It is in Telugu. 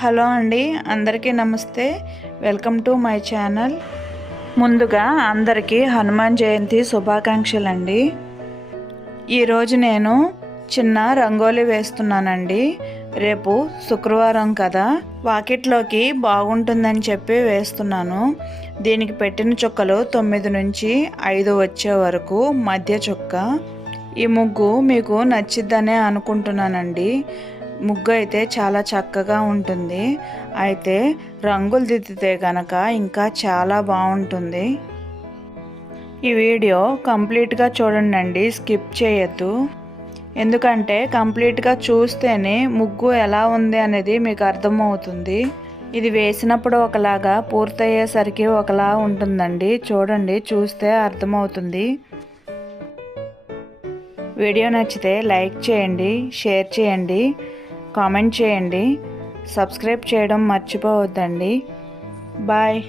హలో అండి, అందరికీ నమస్తే. Welcome to my channel. ముందుగా అందరికీ హనుమాన్ జయంతి శుభాకాంక్షలు అండి. ఈరోజు నేను చిన్న రంగోలి వేస్తున్నానండి. రేపు శుక్రవారం కదా, వాకిట్లోకి బాగుంటుందని చెప్పి వేస్తున్నాను. దీనికి పెట్టిన చుక్కలు 9 నుంచి 5 వచ్చే వరకు మధ్య చుక్క. ఈ ముగ్గు మీకు నచ్చిద్దనే అనుకుంటున్నానండి. ముగ్గు అయితే చాలా చక్కగా ఉంటుంది. అయితే రంగులు దిద్దితే కనుక ఇంకా చాలా బాగుంటుంది. ఈ వీడియో కంప్లీట్గా చూడండి, స్కిప్ చేయొద్దు. ఎందుకంటే కంప్లీట్గా చూస్తేనే ముగ్గు ఎలా ఉంది అనేది మీకు అర్థమవుతుంది. ఇది వేసినప్పుడు ఒకలాగా, పూర్తయ్యేసరికి ఒకలా ఉంటుందండి. చూడండి, చూస్తే అర్థమవుతుంది. వీడియో నచ్చితే లైక్ చేయండి, షేర్ చేయండి, కామెంట్ చేయండి, సబ్స్క్రైబ్ చేయడం మర్చిపోవద్దండి. బాయ్.